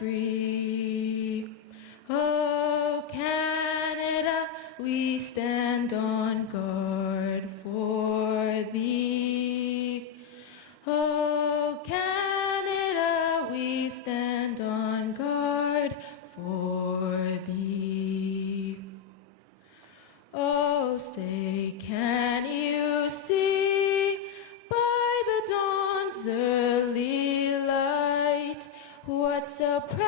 Free, oh Canada. we stand on guard for thee. Oh, Canada, we stand on guard for thee. Oh, say, can you see by the dawn's early light what so proudly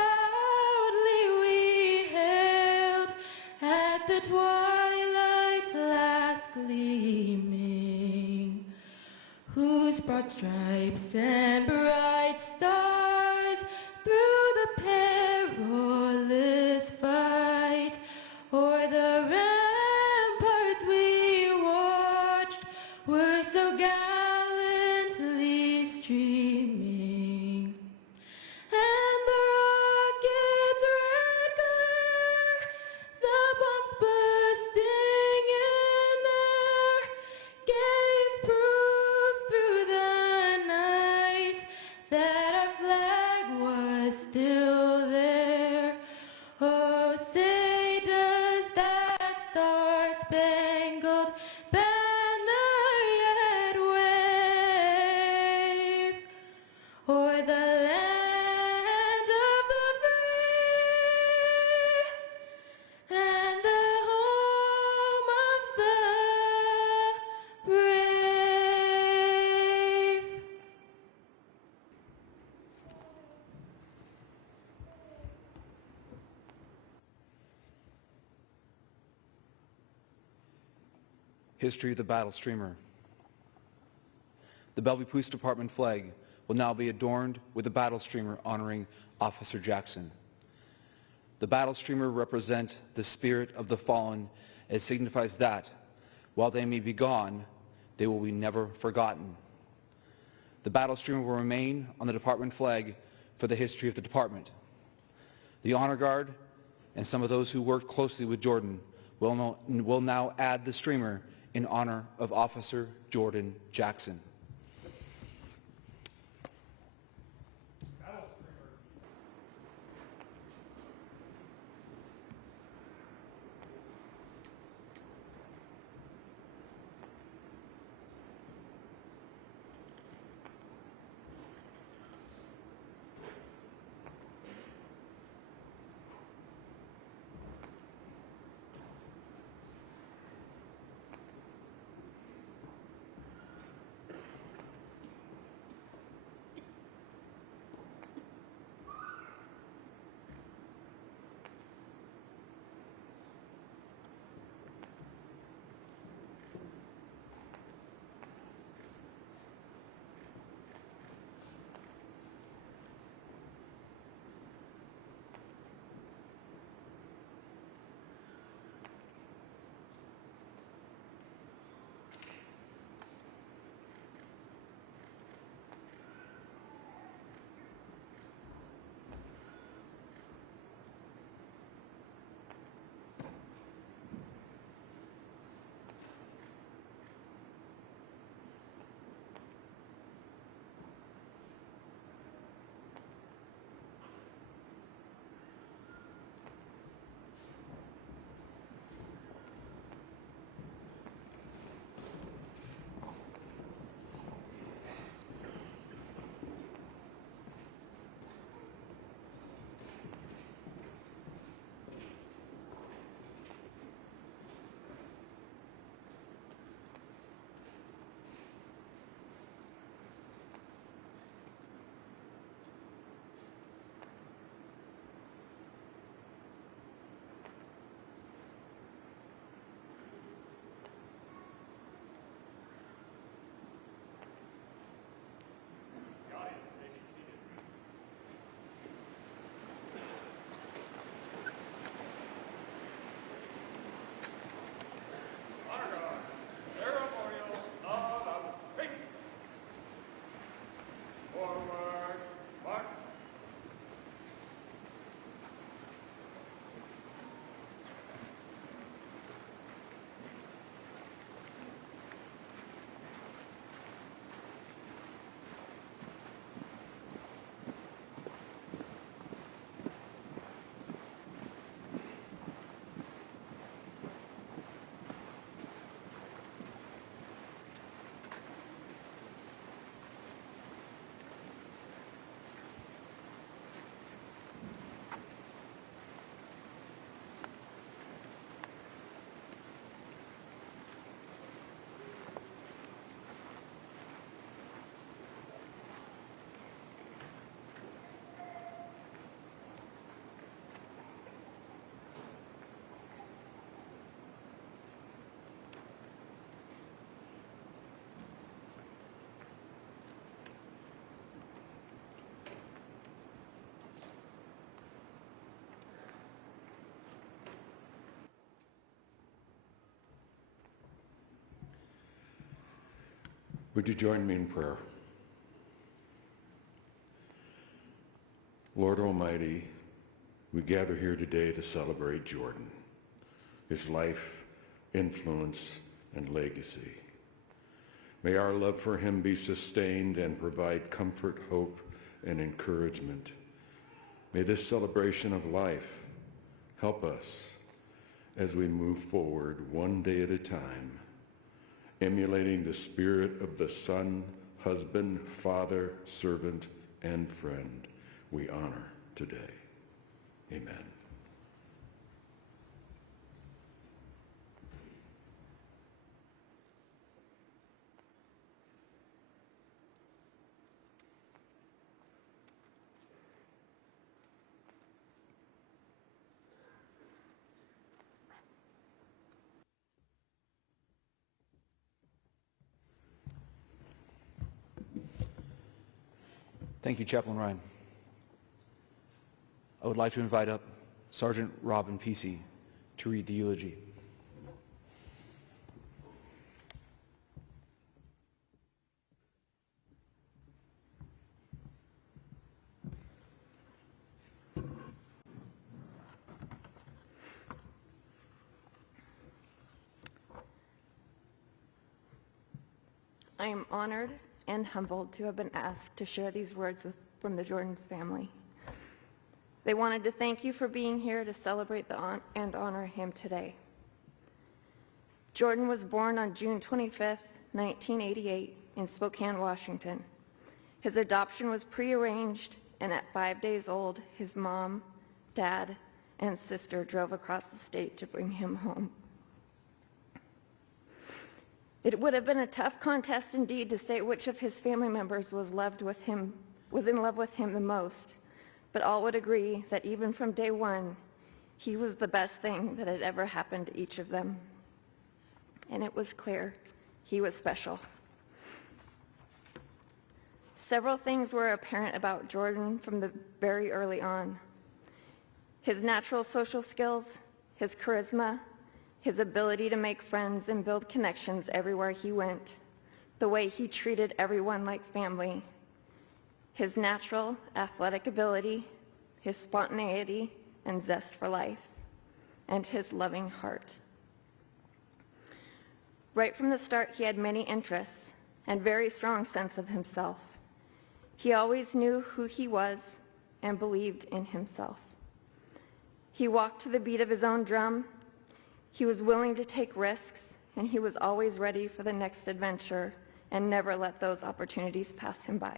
we hailed at the twilight's last gleaming, whose broad stripes and bright stars through the perilous fight o'er the ramparts we watched were so gallantly streaming. And the rocket's red glare, the bombs bursting in air, gave proof through the night that our flag was still there. Oh, say, does that star-spangled banner yet wave o'er the land of the free and the home of the brave? History of the Battle Streamer. The Bellevue Police Department flag will now be adorned with a battle streamer honoring Officer Jackson. The battle streamer represents the spirit of the fallen. It signifies that, while they may be gone, they will be never forgotten. The battle streamer will remain on the department flag for the history of the department. The Honor Guard and some of those who worked closely with Jordan will now add the streamer in honor of Officer Jordan Jackson. Would you join me in prayer? Lord Almighty, we gather here today to celebrate Jordan, his life, influence, and legacy. May our love for him be sustained and provide comfort, hope, and encouragement. May this celebration of life help us as we move forward one day at a time, emulating the spirit of the Son, husband, father, servant, and friend we honor today. Amen. Thank you, Chaplain Ryan. I would like to invite up Sergeant Robin Pesey to read the eulogy. I am honored and humbled to have been asked to share these words from the Jordan's family. They wanted to thank you for being here to celebrate and honor him today. Jordan was born on June 25th, 1988 in Spokane, Washington. His adoption was prearranged, and at 5 days old, his mom, dad, and sister drove across the state to bring him home. It would have been a tough contest indeed to say which of his family members was in love with him the most, but all would agree that even from day one, he was the best thing that had ever happened to each of them. And it was clear he was special. Several things were apparent about Jordan from the very early on. His natural social skills, his charisma, his ability to make friends and build connections everywhere he went, the way he treated everyone like family, his natural athletic ability, his spontaneity and zest for life, and his loving heart. Right from the start, he had many interests and very strong sense of himself. He always knew who he was and believed in himself. He walked to the beat of his own drum. He was willing to take risks, and he was always ready for the next adventure and never let those opportunities pass him by.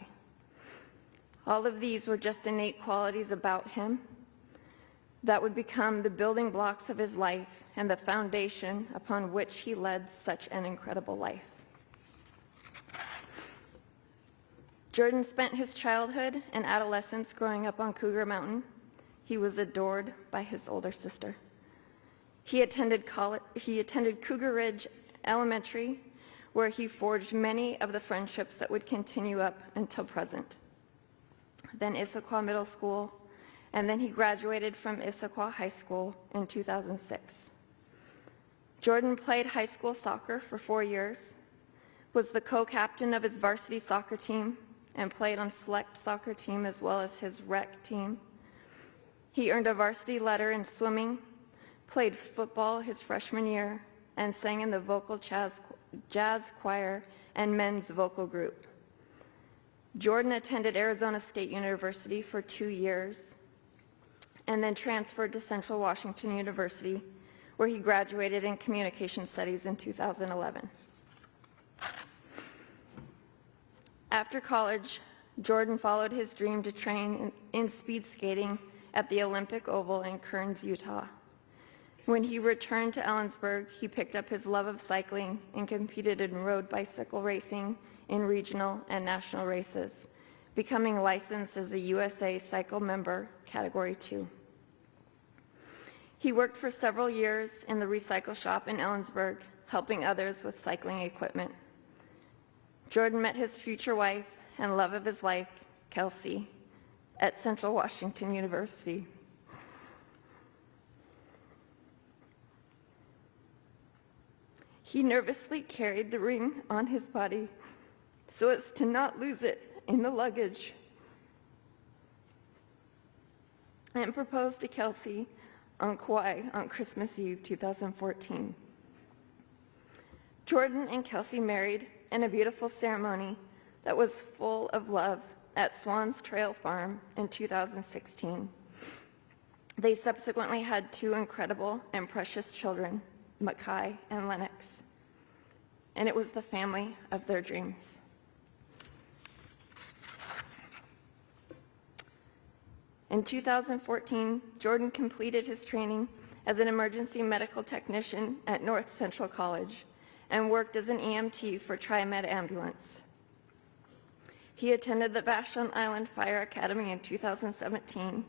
All of these were just innate qualities about him that would become the building blocks of his life and the foundation upon which he led such an incredible life. Jordan spent his childhood and adolescence growing up on Cougar Mountain. He was adored by his older sister. He attended Cougar Ridge Elementary, where he forged many of the friendships that would continue up until present. Then Issaquah Middle School, and then he graduated from Issaquah High School in 2006. Jordan played high school soccer for 4 years, was the co-captain of his varsity soccer team, and played on select soccer team as well as his rec team. He earned a varsity letter in swimming, played football his freshman year, and sang in the vocal jazz choir and men's vocal group. Jordan attended Arizona State University for 2 years and then transferred to Central Washington University, where he graduated in communication studies in 2011. After college, Jordan followed his dream to train in speed skating at the Olympic Oval in Kearns, Utah. When he returned to Ellensburg, he picked up his love of cycling and competed in road bicycle racing in regional and national races, becoming licensed as a USA Cycle member, Category 2. He worked for several years in the recycle shop in Ellensburg, helping others with cycling equipment. Jordan met his future wife and love of his life, Kelsey, at Central Washington University. He nervously carried the ring on his body so as to not lose it in the luggage, and proposed to Kelsey on Kauai on Christmas Eve 2014. Jordan and Kelsey married in a beautiful ceremony that was full of love at Swans Trail Farm in 2016. They subsequently had 2 incredible and precious children, Makai and Lennox, and it was the family of their dreams. In 2014, Jordan completed his training as an emergency medical technician at North Central College and worked as an EMT for TriMed Ambulance. He attended the Vashon Island Fire Academy in 2017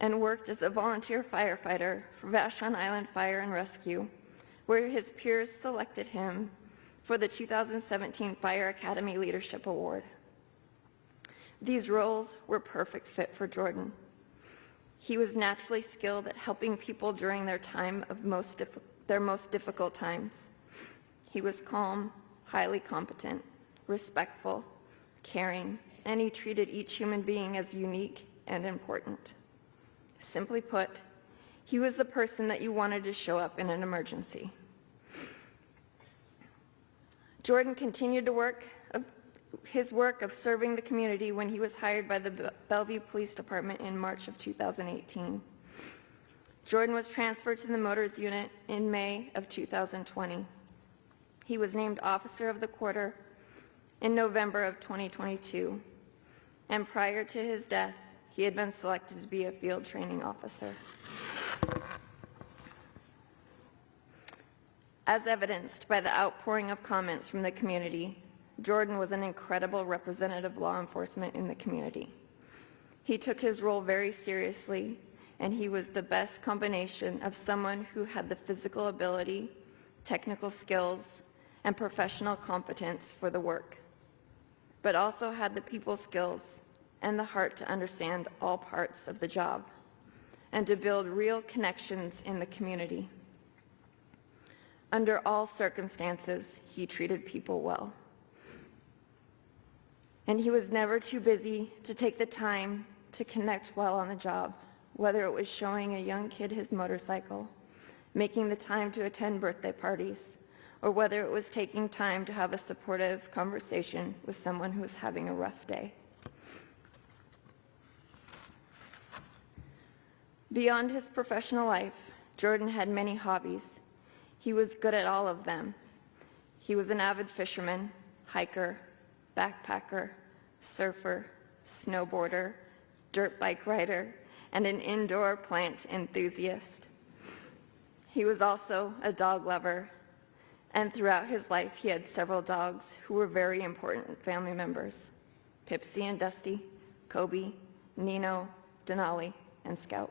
and worked as a volunteer firefighter for Vashon Island Fire and Rescue, where his peers selected him for the 2017 Fire Academy Leadership Award. These roles were perfect fit for Jordan. He was naturally skilled at helping people during their time of their most difficult times. He was calm, highly competent, respectful, caring, and he treated each human being as unique and important. Simply put, he was the person that you wanted to show up in an emergency. Jordan continued to his work of serving the community when he was hired by the Bellevue Police Department in March of 2018. Jordan was transferred to the Motors Unit in May of 2020. He was named Officer of the Quarter in November of 2022, and prior to his death, he had been selected to be a field training officer. As evidenced by the outpouring of comments from the community, Jordan was an incredible representative of law enforcement in the community. He took his role very seriously, and he was the best combination of someone who had the physical ability, technical skills, and professional competence for the work, but also had the people skills and the heart to understand all parts of the job and to build real connections in the community. Under all circumstances, he treated people well. And he was never too busy to take the time to connect while on the job, whether it was showing a young kid his motorcycle, making the time to attend birthday parties, or whether it was taking time to have a supportive conversation with someone who was having a rough day. Beyond his professional life, Jordan had many hobbies. He was good at all of them. He was an avid fisherman, hiker, backpacker, surfer, snowboarder, dirt bike rider, and an indoor plant enthusiast. He was also a dog lover, and throughout his life he had several dogs who were very important family members: Pipsy and Dusty, Kobe, Nino, Denali, and Scout.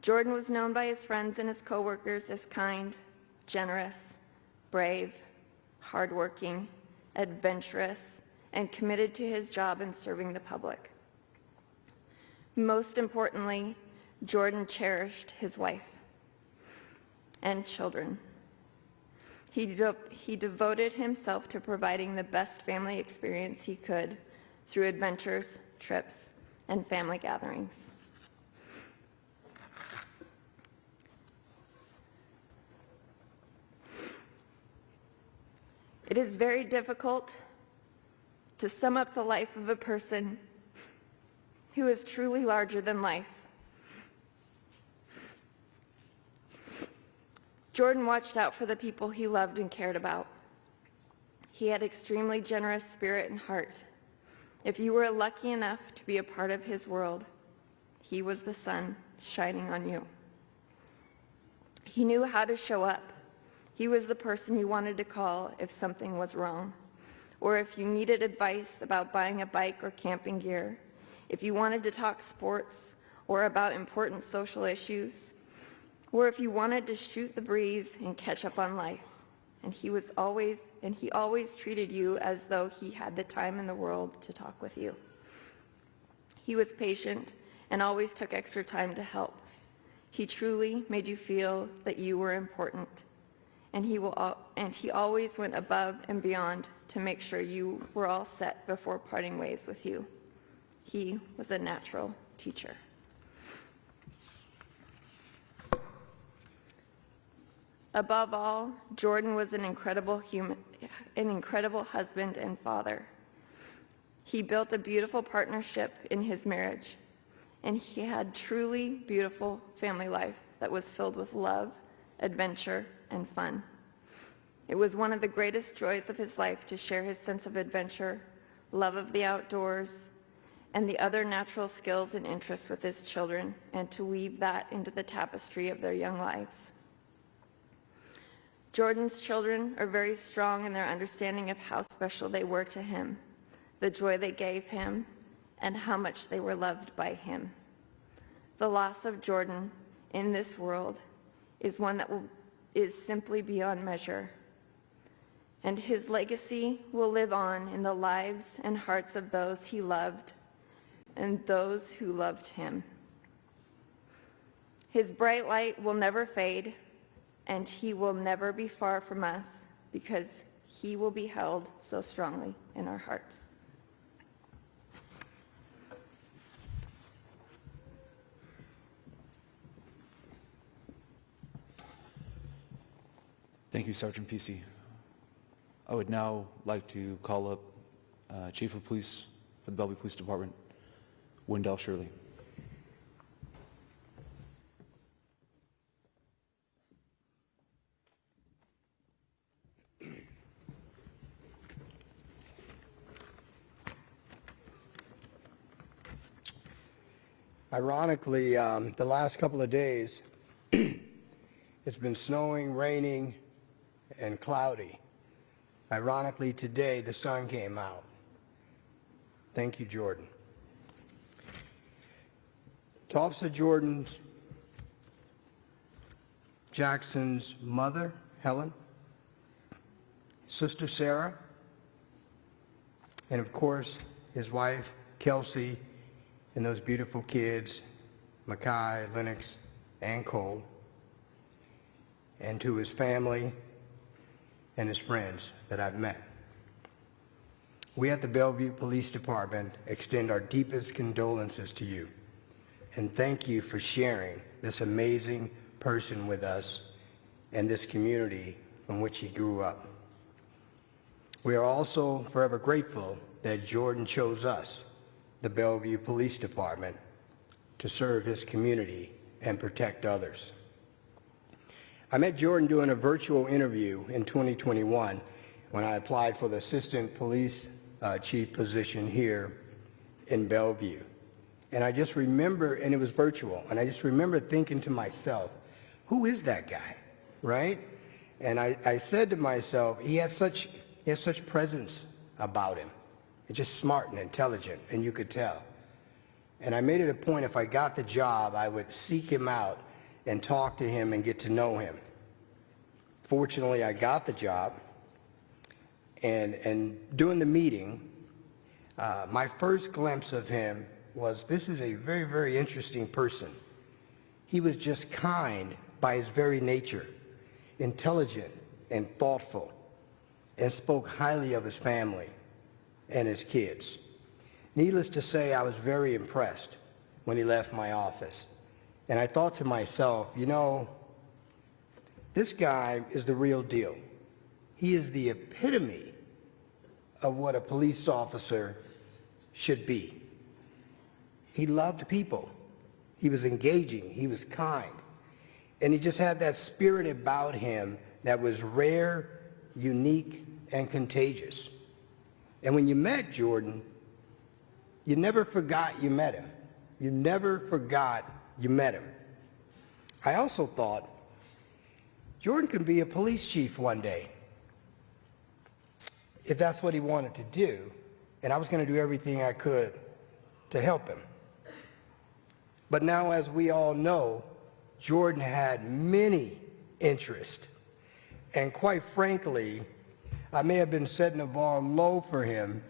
Jordan was known by his friends and his coworkers as kind, generous, brave, hardworking, adventurous, and committed to his job in serving the public. Most importantly, Jordan cherished his wife and children. He devoted himself to providing the best family experience he could through adventures, trips, and family gatherings. It is very difficult to sum up the life of a person who is truly larger than life. Jordan watched out for the people he loved and cared about. He had extremely generous spirit and heart. If you were lucky enough to be a part of his world, he was the sun shining on you. He knew how to show up. He was the person you wanted to call if something was wrong, or if you needed advice about buying a bike or camping gear, if you wanted to talk sports or about important social issues, or if you wanted to shoot the breeze and catch up on life. And he always treated you as though he had the time in the world to talk with you. He was patient and always took extra time to help. He truly made you feel that you were important, and he always went above and beyond to make sure you were all set before parting ways with you. He was a natural teacher. Above all, Jordan was an incredible husband and father. He built a beautiful partnership in his marriage, and he had truly beautiful family life that was filled with love, adventure, and fun. It was one of the greatest joys of his life to share his sense of adventure, love of the outdoors, and the other natural skills and interests with his children, and to weave that into the tapestry of their young lives. Jordan's children are very strong in their understanding of how special they were to him, the joy they gave him, and how much they were loved by him. The loss of Jordan in this world is one that is simply beyond measure, and his legacy will live on in the lives and hearts of those he loved and those who loved him. His bright light will never fade, and he will never be far from us because he will be held so strongly in our hearts. Thank you, Sergeant Pesey. I would now like to call up Chief of Police for the Bellevue Police Department, Wendell Shirley. Ironically, the last couple of days, it's been snowing, raining, and cloudy. Ironically, today, the sun came out. Thank you, Jordan. To Officer Jordan Jackson's mother, Helen, sister Sarah, and of course, his wife, Kelsey, and those beautiful kids, Makai, Lennox, and Cole, and to his family and his friends that I've met. We at the Bellevue Police Department extend our deepest condolences to you, and thank you for sharing this amazing person with us and this community from which he grew up. We are also forever grateful that Jordan chose us, the Bellevue Police Department, to serve his community and protect others. I met Jordan doing a virtual interview in 2021 when I applied for the Assistant Police Chief position here in Bellevue. And I just remember, and it was virtual, and I just remember thinking to myself, who is that guy, right? And I said to myself, he has such presence about him. He's just smart and intelligent, and you could tell. And I made it a point, if I got the job, I would seek him out and talk to him and get to know him. Fortunately, I got the job, and during the meeting, my first glimpse of him was, this is a very, very interesting person. He was just kind by his very nature, intelligent and thoughtful, and spoke highly of his family and his kids. Needless to say, I was very impressed when he left my office. And I thought to myself, you know, this guy is the real deal. He is the epitome of what a police officer should be. He loved people. He was engaging. He was kind. And he just had that spirit about him that was rare, unique, and contagious. And when you met Jordan, you never forgot you met him. You never forgot you met him. I also thought, Jordan could be a police chief one day, if that's what he wanted to do, and I was going to do everything I could to help him. But now, as we all know, Jordan had many interests, and quite frankly, I may have been setting the bar low for him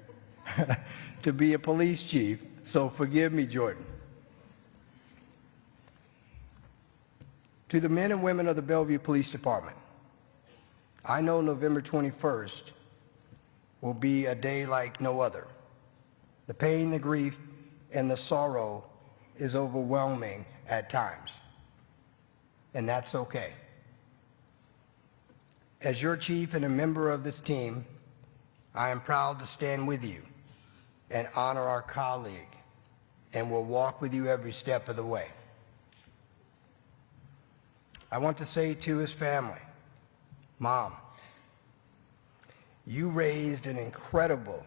to be a police chief, so forgive me, Jordan. To the men and women of the Bellevue Police Department, I know November 21st will be a day like no other. The pain, the grief, and the sorrow is overwhelming at times, and that's okay. As your chief and a member of this team, I am proud to stand with you and honor our colleague, and will walk with you every step of the way. I want to say to his family, Mom, you raised an incredible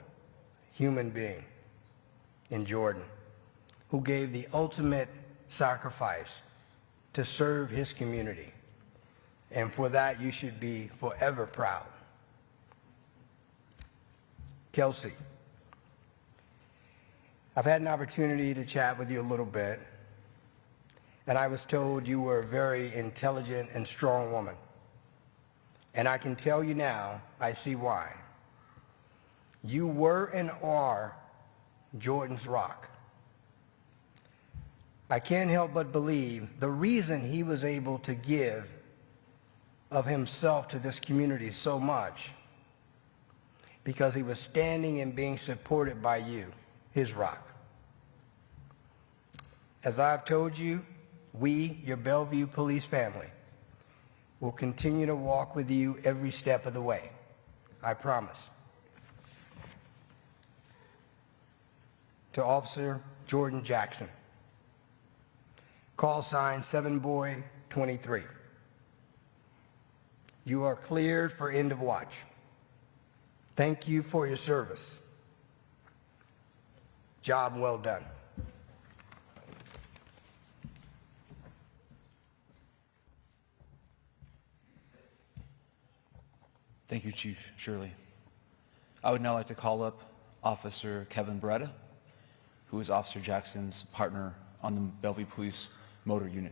human being in Jordan who gave the ultimate sacrifice to serve his community. And for that, you should be forever proud. Kelsey, I've had an opportunity to chat with you a little bit, and I was told you were a very intelligent and strong woman. And I can tell you now, I see why. You were and are Jordan's rock. I can't help but believe the reason he was able to give of himself to this community so much, because he was standing and being supported by you, his rock. As I've told you, we, your Bellevue police family, will continue to walk with you every step of the way. I promise. To Officer Jordan Jackson, call sign 7Boy23. You are cleared for end of watch. Thank you for your service. Job well done. Thank you, Chief Shirley. I would now like to call up Officer Kevin Beretta, who is Officer Jackson's partner on the Bellevue Police Motor Unit.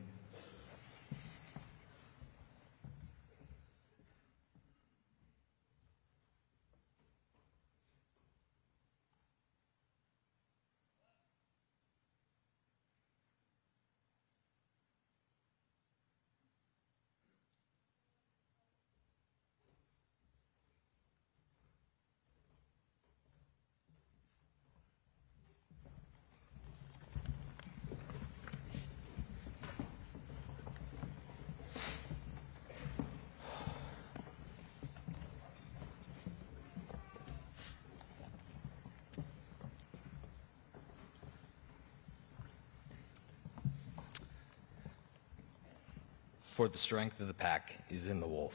For the strength of the pack is in the wolf,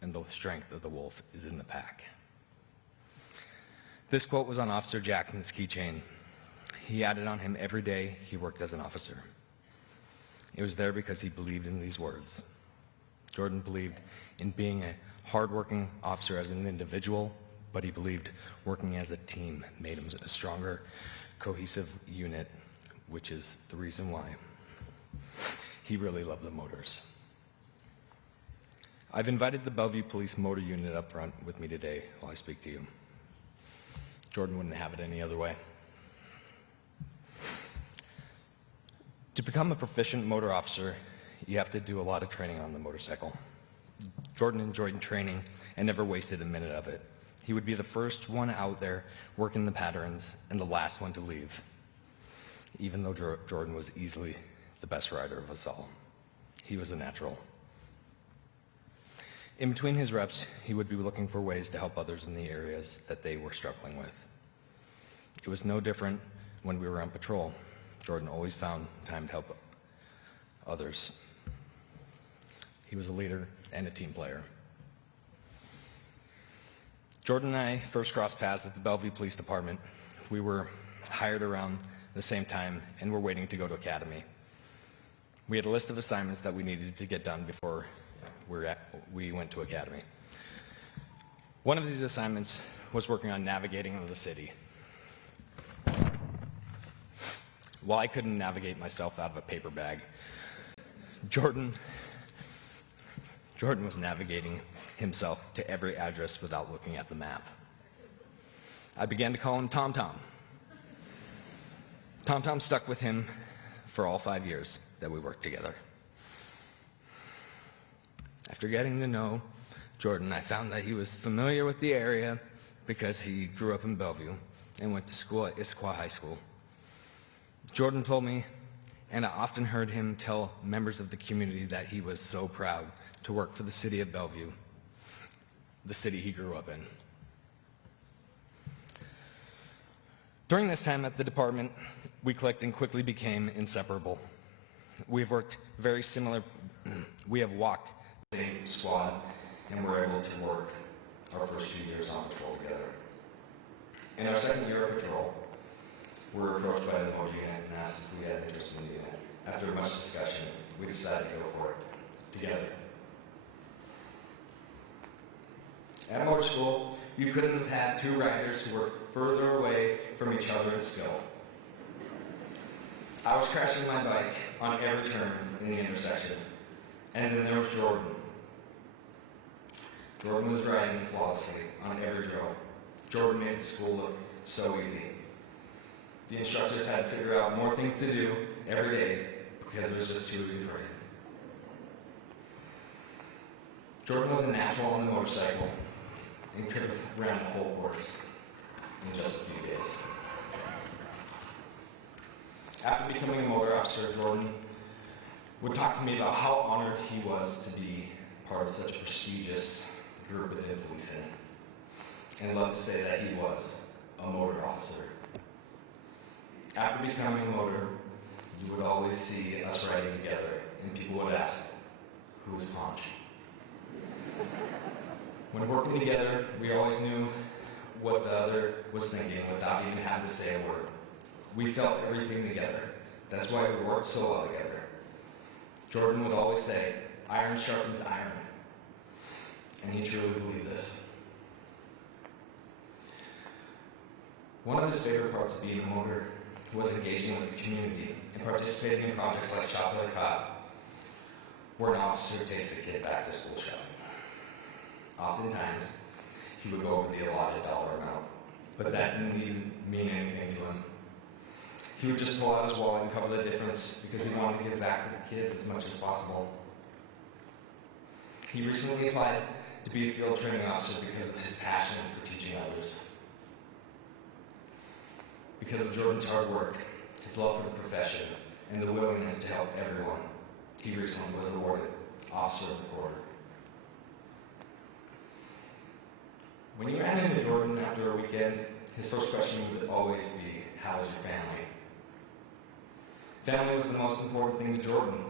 and the strength of the wolf is in the pack. This quote was on Officer Jackson's keychain. He had it on him every day he worked as an officer. It was there because he believed in these words. Jordan believed in being a hardworking officer as an individual, but he believed working as a team made him a stronger, cohesive unit, which is the reason why he really loved the motors. I've invited the Bellevue Police Motor Unit up front with me today while I speak to you. Jordan wouldn't have it any other way. To become a proficient motor officer, you have to do a lot of training on the motorcycle. Jordan enjoyed training and never wasted a minute of it. He would be the first one out there working the patterns and the last one to leave, even though Jordan was easily the best rider of us all. He was a natural. In between his reps, he would be looking for ways to help others in the areas that they were struggling with. It was no different when we were on patrol. Jordan always found time to help others. He was a leader and a team player. Jordan and I first crossed paths at the Bellevue Police Department. We were hired around the same time and were waiting to go to academy. We had a list of assignments that we needed to get done before we went to academy. One of these assignments was working on navigating the city. While I couldn't navigate myself out of a paper bag, Jordan was navigating himself to every address without looking at the map. I began to call him Tom Tom. Tom Tom stuck with him for all 5 years that we worked together. After getting to know Jordan, I found that he was familiar with the area because he grew up in Bellevue and went to school at Issaquah High School. Jordan told me, and I often heard him tell members of the community that he was so proud to work for the city of Bellevue, the city he grew up in. During this time at the department, we clicked and quickly became inseparable. We have walked the same squad, and were able to work our first 2 years on patrol together. In our second year of patrol, we were approached by the motor unit and asked if we had interest in the unit. After much discussion, we decided to go for it together. At motor school, you couldn't have had two riders who were further away from each other in skill. I was crashing my bike on every turn in the intersection, and then there was Jordan. Jordan was riding flawlessly on every drill. Jordan made the school look so easy. The instructors had to figure out more things to do every day because it was just too easy for him. Jordan was a natural on the motorcycle and could have ran the whole course in just a few days. After becoming a motor officer, Jordan would talk to me about how honored he was to be part of such a prestigious group within policing, and loved to say that he was a motor officer. After becoming a motor, you would always see us riding together, and people would ask, who's Ponch? When working together, we always knew what the other was thinking without even having to say a word. We felt everything together. That's why we worked so well together. Jordan would always say, iron sharpens iron. And he truly believed this. One of his favorite parts of being a motor was engaging with the community and participating in projects like Shop Like a Cop, where an officer takes a kid back to school shopping. Oftentimes, he would go over the allotted dollar amount, but that didn't even mean anything to him. He would just pull out his wallet and cover the difference because he wanted to give back to the kids as much as possible. He recently applied to be a field training officer because of his passion for teaching others. Because of Jordan's hard work, his love for the profession, and the willingness to help everyone, he recently was awarded Officer of the Quarter. When you ran into Jordan after a weekend, his first question would always be, how's your family? Family was the most important thing to Jordan.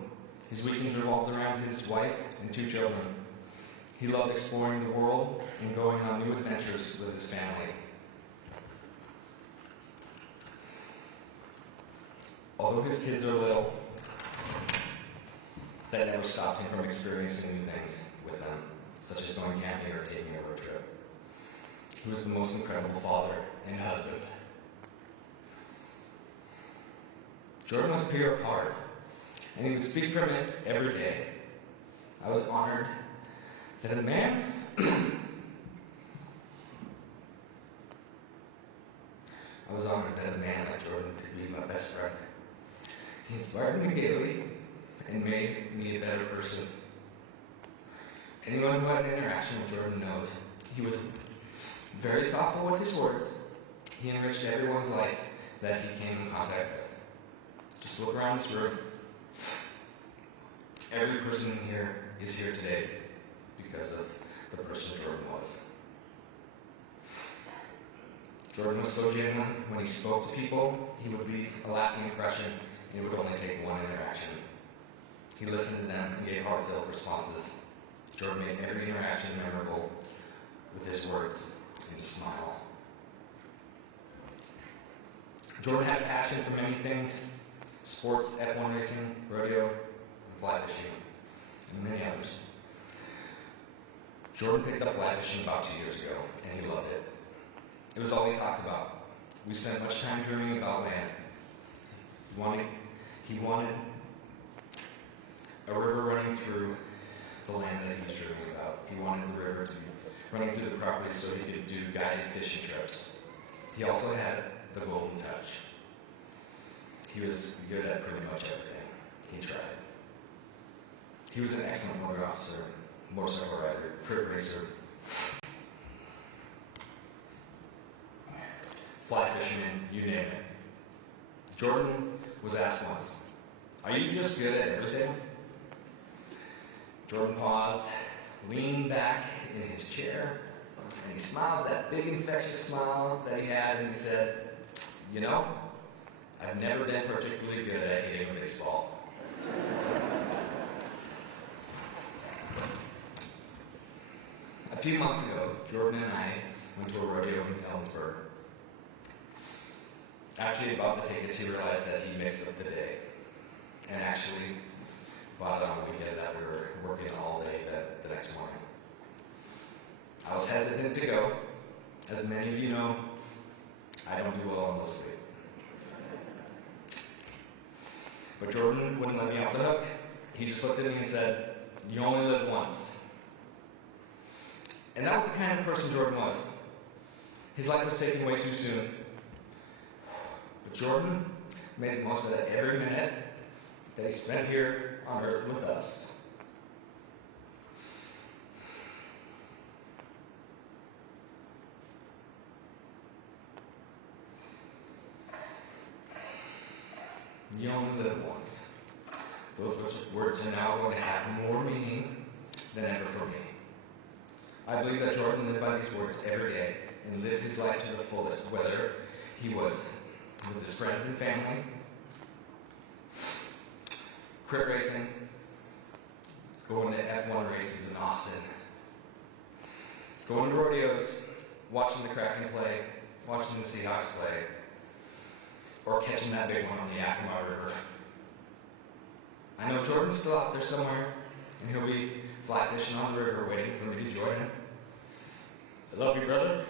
His weekends revolved around his wife and 2 children. He loved exploring the world and going on new adventures with his family. Although his kids are little, that never stopped him from experiencing new things with them, such as going camping or taking a road trip. He was the most incredible father and husband. Jordan was pure of heart, and he would speak from it every day. I was honored that a man like Jordan could be my best friend. He inspired me daily and made me a better person. Anyone who had an interaction with Jordan knows he was very thoughtful with his words. He enriched everyone's life that he came in contact with. Just look around this room. Every person in here is here today because of the person Jordan was. Jordan was so genuine. When he spoke to people, he would leave a lasting impression, and it would only take one interaction. He listened to them and gave heartfelt responses. Jordan made every interaction memorable with his words and his smile. Jordan had a passion for many things: sports, F1 racing, rodeo, and fly fishing, and many others. Jordan picked up fly fishing about 2 years ago, and he loved it. It was all he talked about. We spent much time dreaming about land. He wanted a river running through the land that he was dreaming about. He wanted the river to be running through the property so he could do guided fishing trips. He also had the golden touch. He was good at pretty much everything. He tried. He was an excellent motor officer, motorcycle rider, crit racer, fly fisherman, you name it. Jordan was asked once, "Are you just good at everything?" Jordan paused, leaned back in his chair, and he smiled that big infectious smile that he had, and he said, "You know, I've never been particularly good at hitting a baseball." A few months ago, Jordan and I went to a rodeo in Ellensburg. After he bought the tickets, he realized that he mixed up the day, and actually bought it on a weekend that we were working all day the next morning. I was hesitant to go. As many of you know, I don't do well on low sleep. But Jordan wouldn't let me off the hook. He just looked at me and said, "You only live once." And that was the kind of person Jordan was. His life was taken way too soon. But Jordan made the most of every minute that he spent here on earth with us. You only live once. Those words are now going to have more meaning than ever for me. I believe that Jordan lived by these words every day and lived his life to the fullest, whether he was with his friends and family, crit racing, going to F1 races in Austin, going to rodeos, watching the Kraken play, watching the Seahawks play, or catching that big one on the Yakima River. I know Jordan's still out there somewhere, and he'll be fly fishing on the river waiting for me to join him. I love you, brother.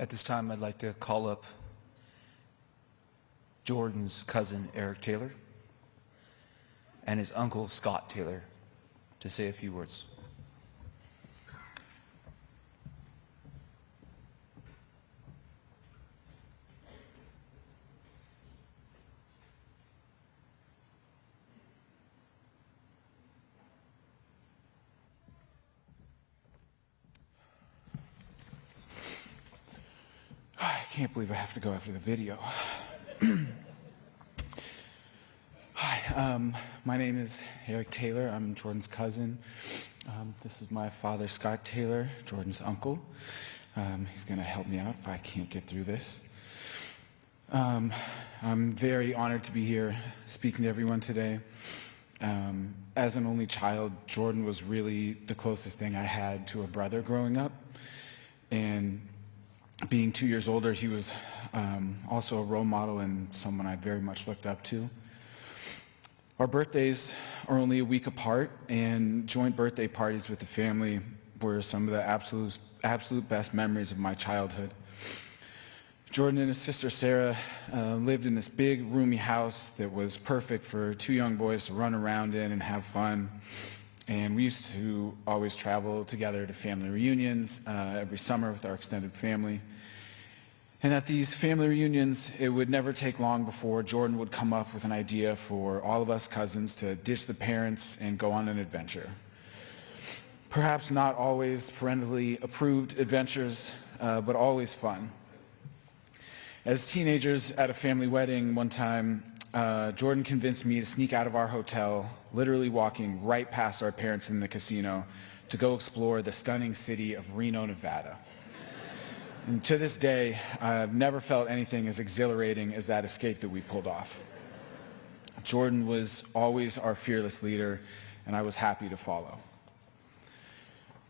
At this time, I'd like to call up Jordan's cousin, Eric Taylor, and his uncle, Scott Taylor, to say a few words. I can't believe I have to go after the video. Hi, my name is Eric Taylor. I'm Jordan's cousin. This is my father, Scott Taylor, Jordan's uncle. He's going to help me out if I can't get through this. I'm very honored to be here speaking to everyone today. As an only child, Jordan was really the closest thing I had to a brother growing up. And being 2 years older, he was also a role model and someone I very much looked up to. Our birthdays are only a week apart, and joint birthday parties with the family were some of the absolute best memories of my childhood. Jordan and his sister Sarah lived in this big, roomy house that was perfect for two young boys to run around in and have fun. And we used to always travel together to family reunions every summer with our extended family. And at these family reunions, it would never take long before Jordan would come up with an idea for all of us cousins to ditch the parents and go on an adventure. Perhaps not always parentally approved adventures, but always fun. As teenagers at a family wedding one time, Jordan convinced me to sneak out of our hotel, literally walking right past our parents in the casino to go explore the stunning city of Reno, Nevada. And to this day, I've never felt anything as exhilarating as that escape that we pulled off. Jordan was always our fearless leader, and I was happy to follow.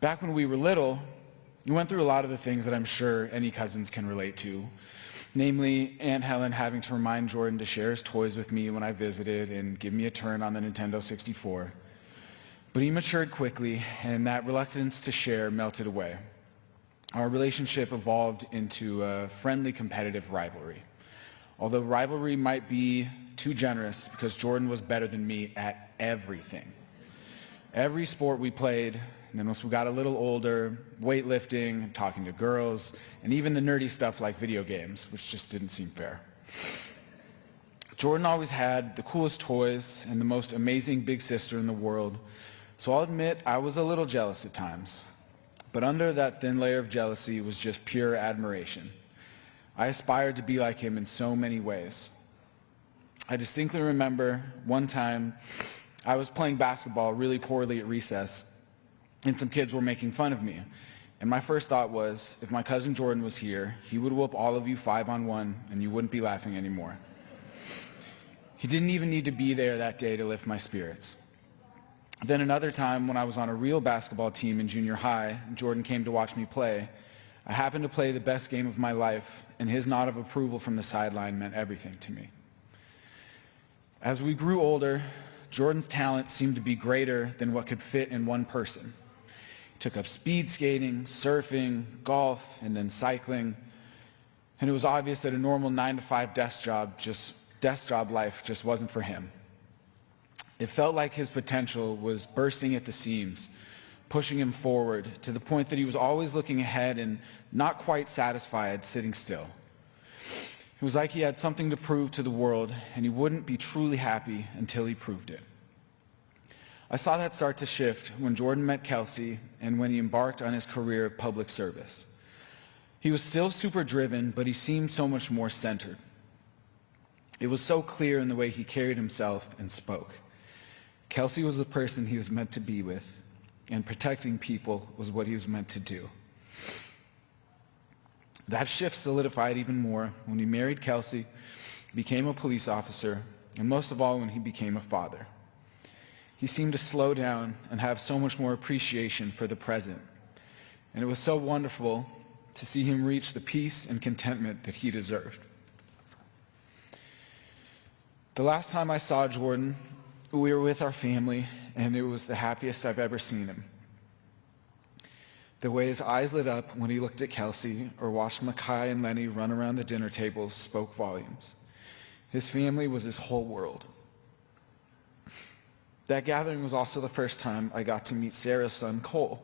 Back when we were little, we went through a lot of the things that I'm sure any cousins can relate to. Namely, Aunt Helen having to remind Jordan to share his toys with me when I visited and give me a turn on the Nintendo 64. But he matured quickly, and that reluctance to share melted away. Our relationship evolved into a friendly, competitive rivalry. Although rivalry might be too generous because Jordan was better than me at everything. Every sport we played, and then once we got a little older, weightlifting, talking to girls, and even the nerdy stuff like video games, which just didn't seem fair. Jordan always had the coolest toys and the most amazing big sister in the world, so I'll admit I was a little jealous at times. But under that thin layer of jealousy was just pure admiration. I aspired to be like him in so many ways. I distinctly remember one time I was playing basketball really poorly at recess, and some kids were making fun of me. And my first thought was, if my cousin Jordan was here, he would whoop all of you 5-on-1, and you wouldn't be laughing anymore. He didn't even need to be there that day to lift my spirits. Then another time when I was on a real basketball team in junior high, Jordan came to watch me play. I happened to play the best game of my life, and his nod of approval from the sideline meant everything to me. As we grew older, Jordan's talent seemed to be greater than what could fit in one person. He took up speed skating, surfing, golf, and then cycling, and it was obvious that a normal 9-to-5 desk job life just wasn't for him. It felt like his potential was bursting at the seams, pushing him forward to the point that he was always looking ahead and not quite satisfied sitting still. It was like he had something to prove to the world, and he wouldn't be truly happy until he proved it. I saw that start to shift when Jordan met Kelsey and when he embarked on his career of public service. He was still super driven, but he seemed so much more centered. It was so clear in the way he carried himself and spoke. Kelsey was the person he was meant to be with, and protecting people was what he was meant to do. That shift solidified even more when he married Kelsey, became a police officer, and most of all when he became a father. He seemed to slow down and have so much more appreciation for the present, and it was so wonderful to see him reach the peace and contentment that he deserved. The last time I saw Jordan, we were with our family, and it was the happiest I've ever seen him. The way his eyes lit up when he looked at Kelsey or watched Makai and Lenny run around the dinner tables spoke volumes. His family was his whole world. That gathering was also the first time I got to meet Sarah's son, Cole,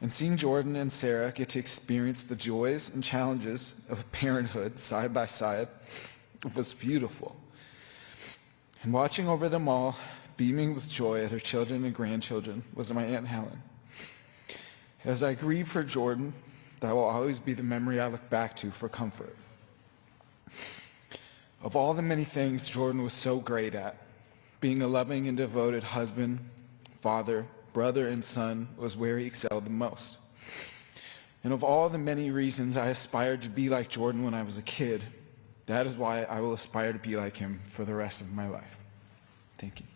and seeing Jordan and Sarah get to experience the joys and challenges of parenthood side by side was beautiful. And watching over them all, beaming with joy at her children and grandchildren, was my Aunt Helen. As I grieve for Jordan, that will always be the memory I look back to for comfort. Of all the many things Jordan was so great at, being a loving and devoted husband, father, brother, and son was where he excelled the most. And of all the many reasons I aspired to be like Jordan when I was a kid, that is why I will aspire to be like him for the rest of my life. Thank you.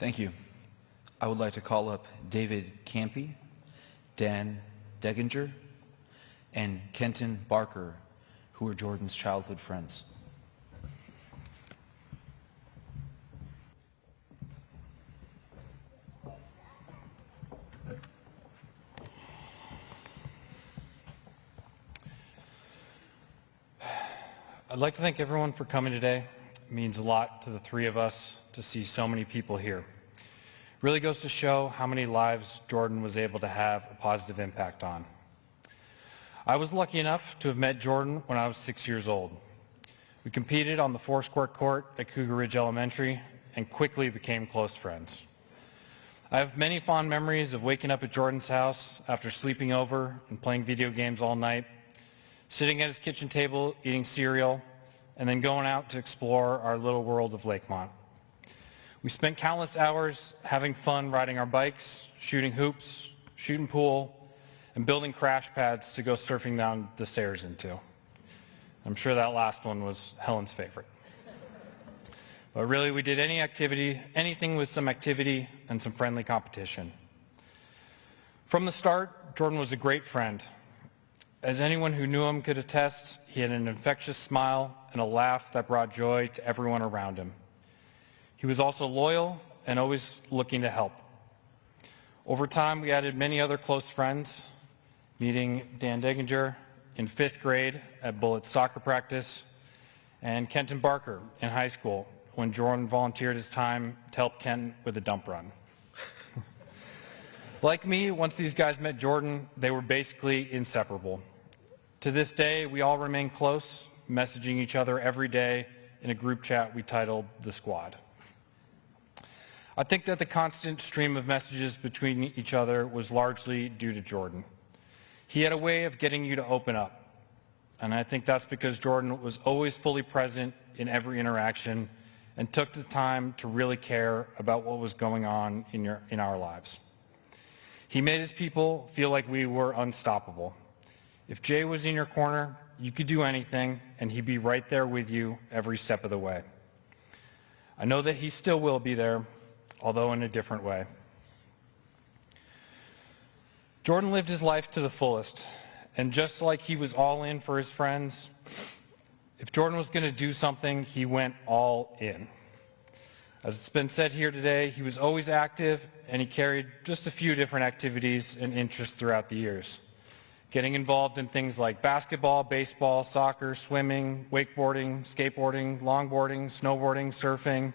Thank you. I would like to call up David Campy, Dan Deginger, and Kenton Barker, who are Jordan's childhood friends. I'd like to thank everyone for coming today. It means a lot to the three of us to see so many people here. Really goes to show how many lives Jordan was able to have a positive impact on. I was lucky enough to have met Jordan when I was 6 years old. We competed on the four-square court at Cougar Ridge Elementary and quickly became close friends. I have many fond memories of waking up at Jordan's house after sleeping over and playing video games all night, sitting at his kitchen table eating cereal, and then going out to explore our little world of Lakemont. We spent countless hours having fun riding our bikes, shooting hoops, shooting pool, and building crash pads to go surfing down the stairs into. I'm sure that last one was Helen's favorite. But really, we did anything with some activity and some friendly competition. From the start, Jordan was a great friend. As anyone who knew him could attest, he had an infectious smile and a laugh that brought joy to everyone around him. He was also loyal and always looking to help. Over time, we added many other close friends, meeting Dan Deginger in 5th grade at Bullitt's soccer practice, and Kenton Barker in high school when Jordan volunteered his time to help Kenton with a dump run. Like me, once these guys met Jordan, they were basically inseparable. To this day, we all remain close, messaging each other every day in a group chat we titled The Squad. I think that the constant stream of messages between each other was largely due to Jordan. He had a way of getting you to open up, and I think that's because Jordan was always fully present in every interaction and took the time to really care about what was going on in our lives. He made his people feel like we were unstoppable. If Jay was in your corner, you could do anything, and he'd be right there with you every step of the way. I know that he still will be there, although in a different way. Jordan lived his life to the fullest, and just like he was all in for his friends, if Jordan was going to do something, he went all in. As it's been said here today, he was always active, and he carried just a few different activities and interests throughout the years, getting involved in things like basketball, baseball, soccer, swimming, wakeboarding, skateboarding, longboarding, snowboarding, surfing,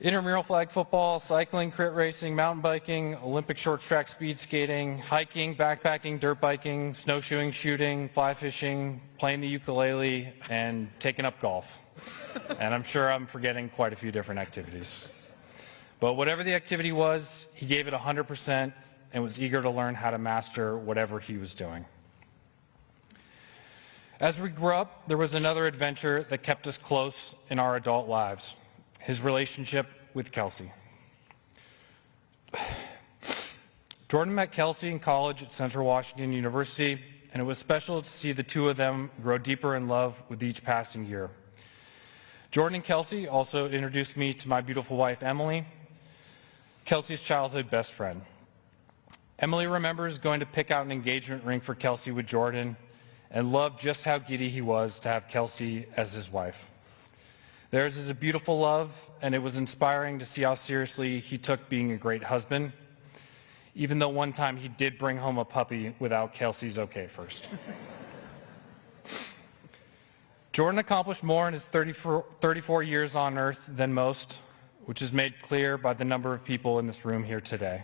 intramural flag football, cycling, crit racing, mountain biking, Olympic short track speed skating, hiking, backpacking, dirt biking, snowshoeing, shooting, fly fishing, playing the ukulele, and taking up golf. And I'm sure I'm forgetting quite a few different activities. But whatever the activity was, he gave it 100% and was eager to learn how to master whatever he was doing. As we grew up, there was another adventure that kept us close in our adult lives: his relationship with Kelsey. Jordan met Kelsey in college at Central Washington University, and it was special to see the two of them grow deeper in love with each passing year. Jordan and Kelsey also introduced me to my beautiful wife, Emily, Kelsey's childhood best friend. Emily remembers going to pick out an engagement ring for Kelsey with Jordan, and loved just how giddy he was to have Kelsey as his wife. Theirs is a beautiful love, and it was inspiring to see how seriously he took being a great husband, even though one time he did bring home a puppy without Kelsey's okay first. Jordan accomplished more in his 34 years on earth than most, which is made clear by the number of people in this room here today.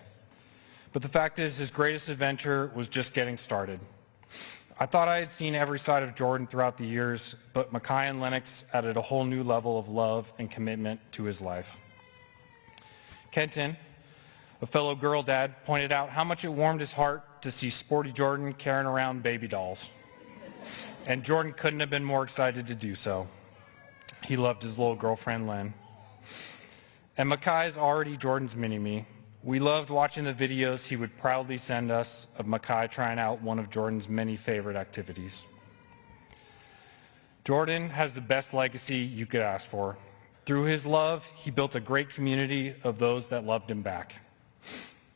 But the fact is, his greatest adventure was just getting started. I thought I had seen every side of Jordan throughout the years, but Makai and Lennox added a whole new level of love and commitment to his life. Kenton, a fellow girl dad, pointed out how much it warmed his heart to see sporty Jordan carrying around baby dolls. And Jordan couldn't have been more excited to do so. He loved his little girlfriend, Lynn. And Makai is already Jordan's mini-me. We loved watching the videos he would proudly send us of Makai trying out one of Jordan's many favorite activities. Jordan has the best legacy you could ask for. Through his love, he built a great community of those that loved him back.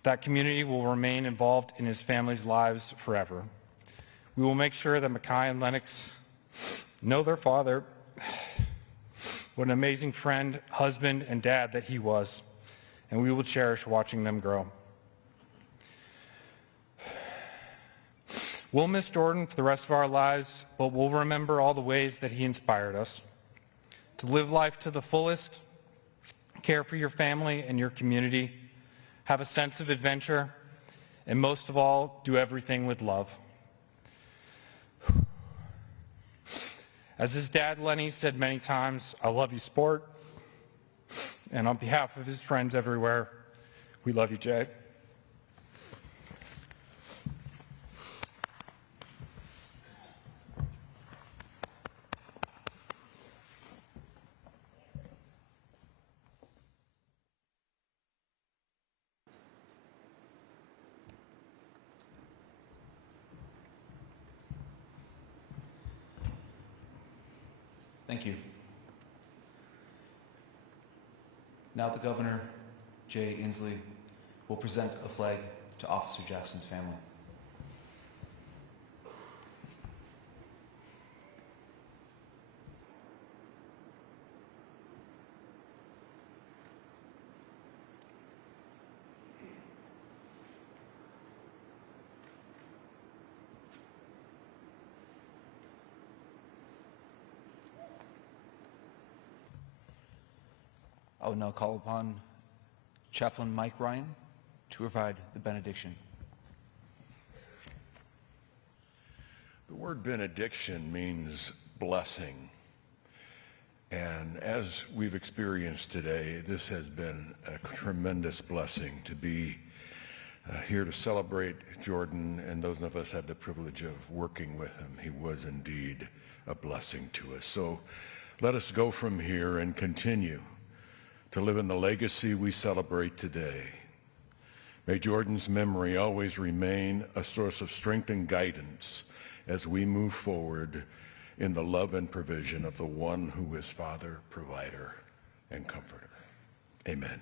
That community will remain involved in his family's lives forever. We will make sure that Makai and Lennox know their father. What an amazing friend, husband, and dad that he was. And we will cherish watching them grow. We'll miss Jordan for the rest of our lives, but we'll remember all the ways that he inspired us. To live life to the fullest, care for your family and your community, have a sense of adventure, and most of all, do everything with love. As his dad, Lenny, said many times, I love you, sport. And on behalf of his friends everywhere, we love you, Jay. Thank you. Now the Governor, Jay Inslee, will present a flag to Officer Jackson's family. I will now call upon Chaplain Mike Ryan to provide the benediction. The word benediction means blessing. And as we've experienced today, this has been a tremendous blessing to be here to celebrate Jordan, and those of us had the privilege of working with him. He was indeed a blessing to us. So let us go from here and continue to live in the legacy we celebrate today. May Jordan's memory always remain a source of strength and guidance as we move forward in the love and provision of the one who is Father, Provider, and Comforter. Amen.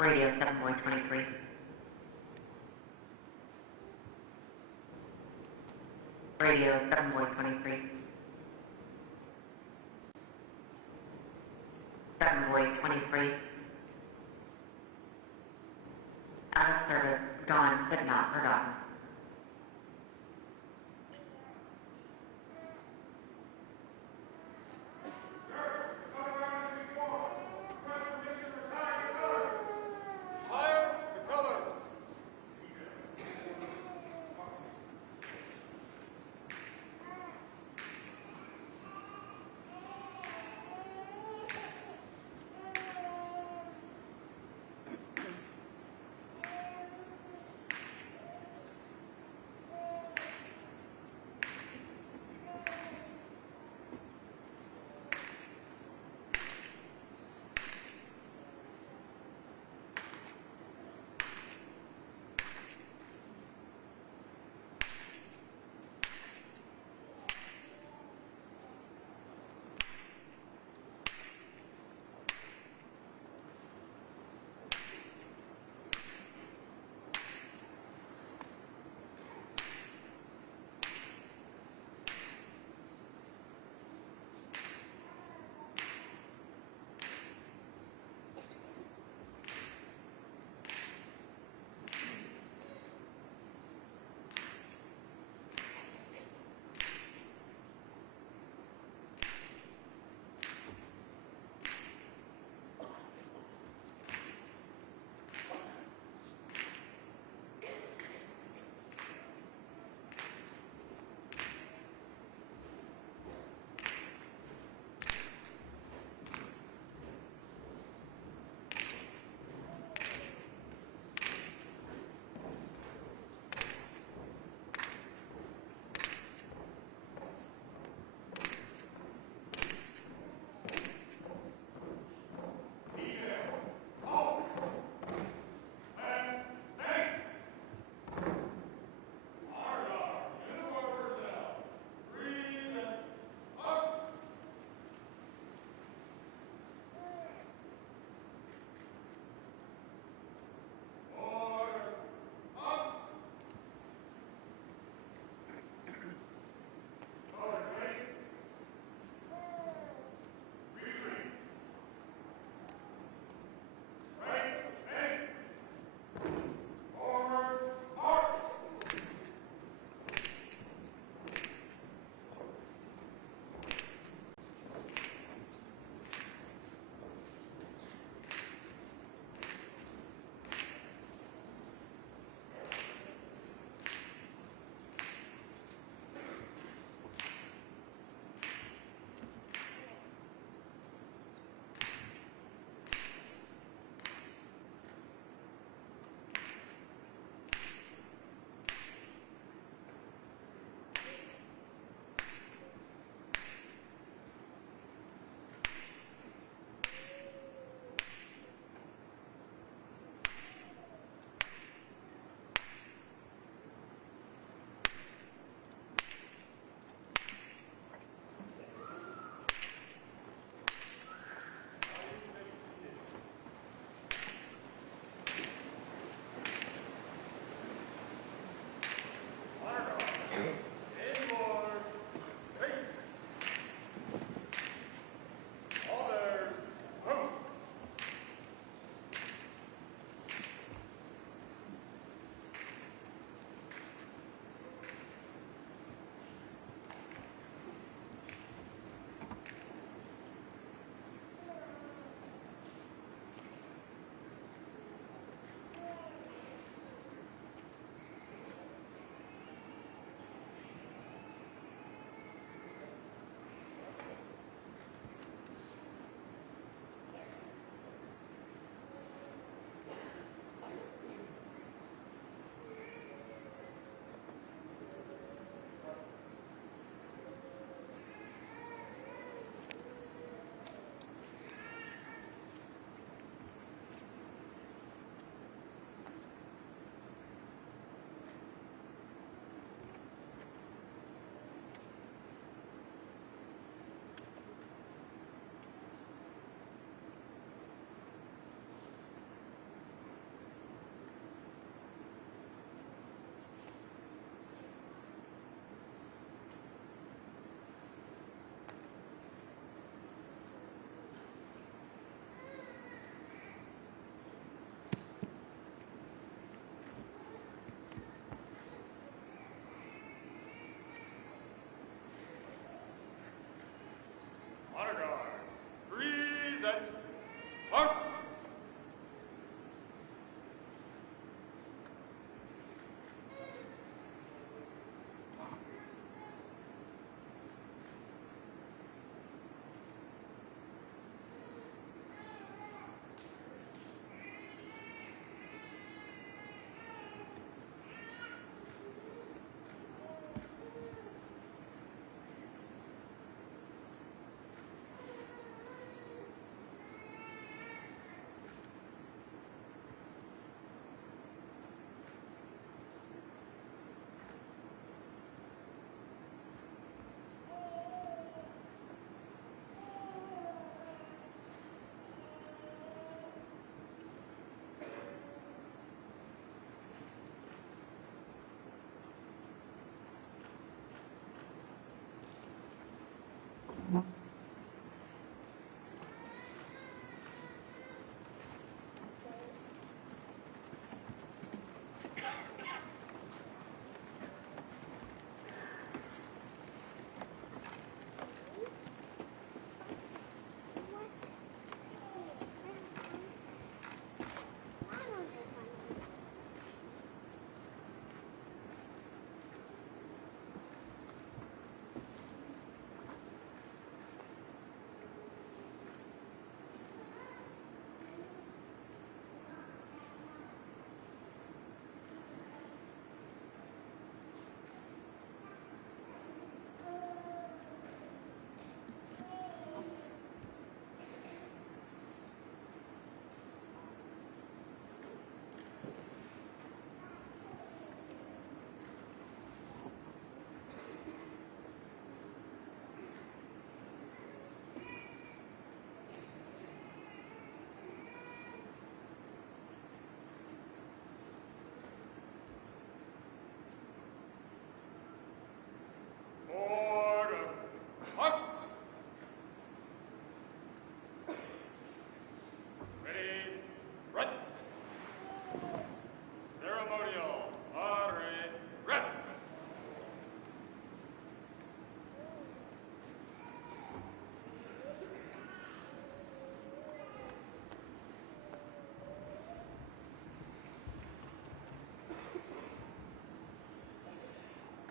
Radio 7 Boy 23. Radio 7 Boy 23. 7 Boy 23. Out of service, gone but not forgotten.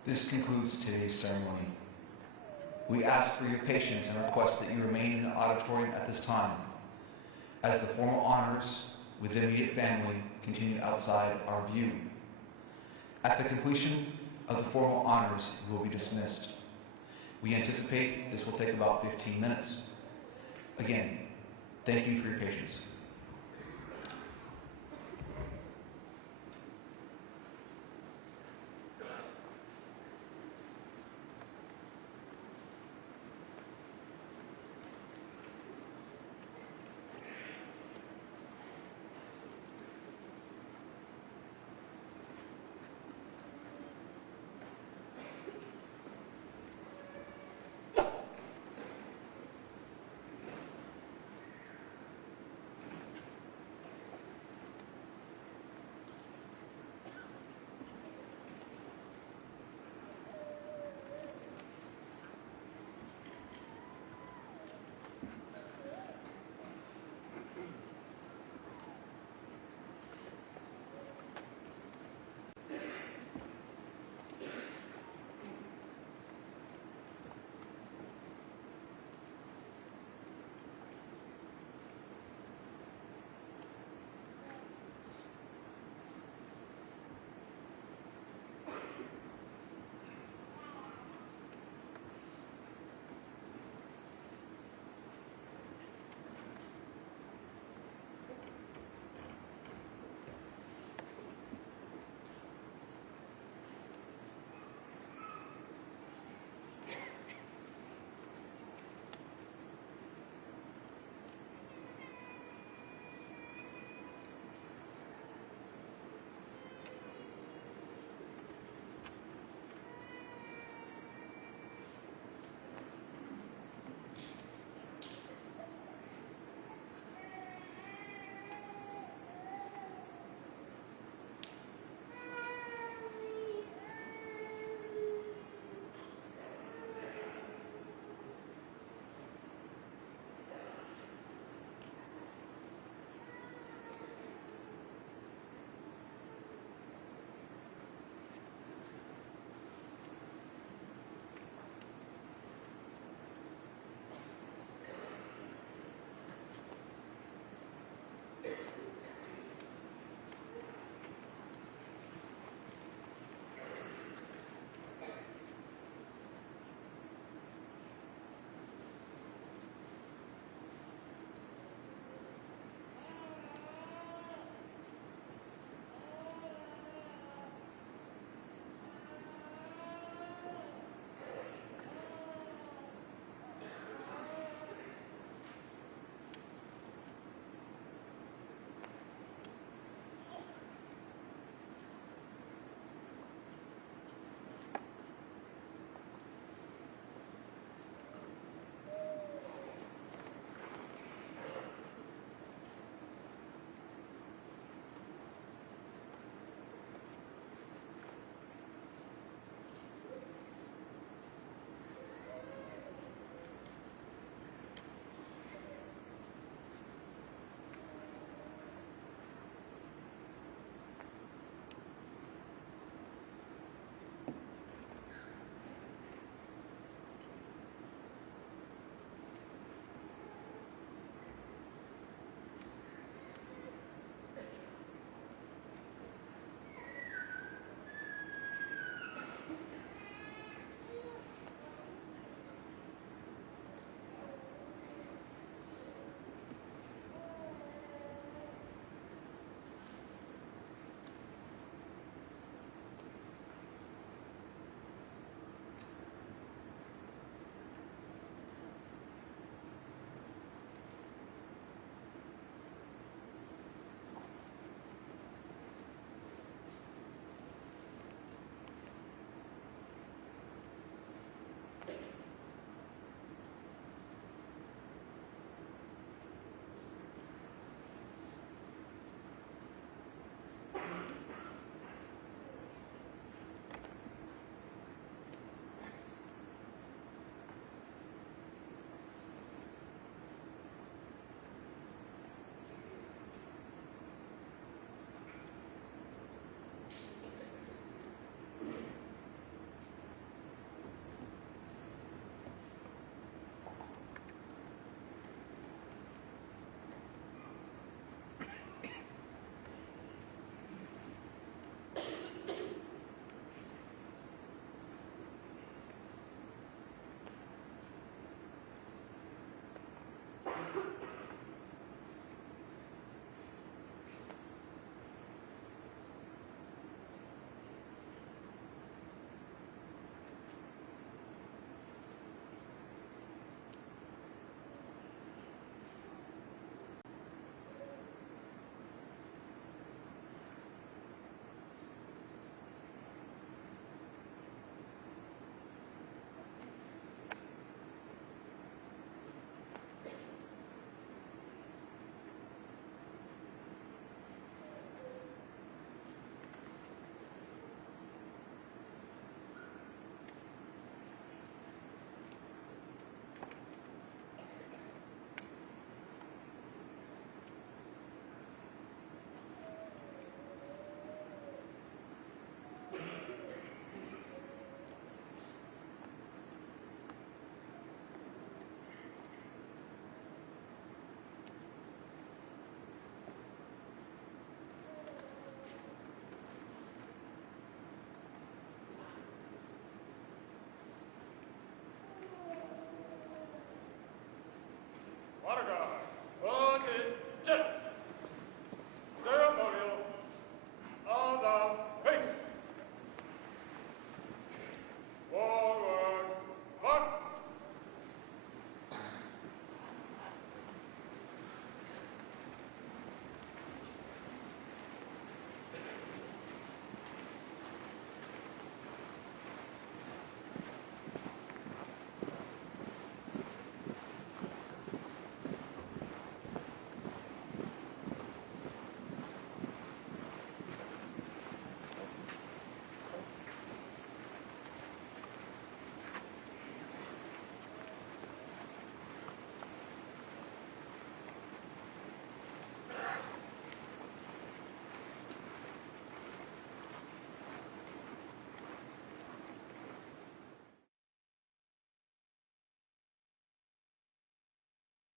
This concludes today's ceremony. We ask for your patience and request that you remain in the auditorium at this time, as the formal honors with the immediate family continue outside our view. At the completion of the formal honors, you will be dismissed. We anticipate this will take about 15 minutes. Again, thank you for your patience.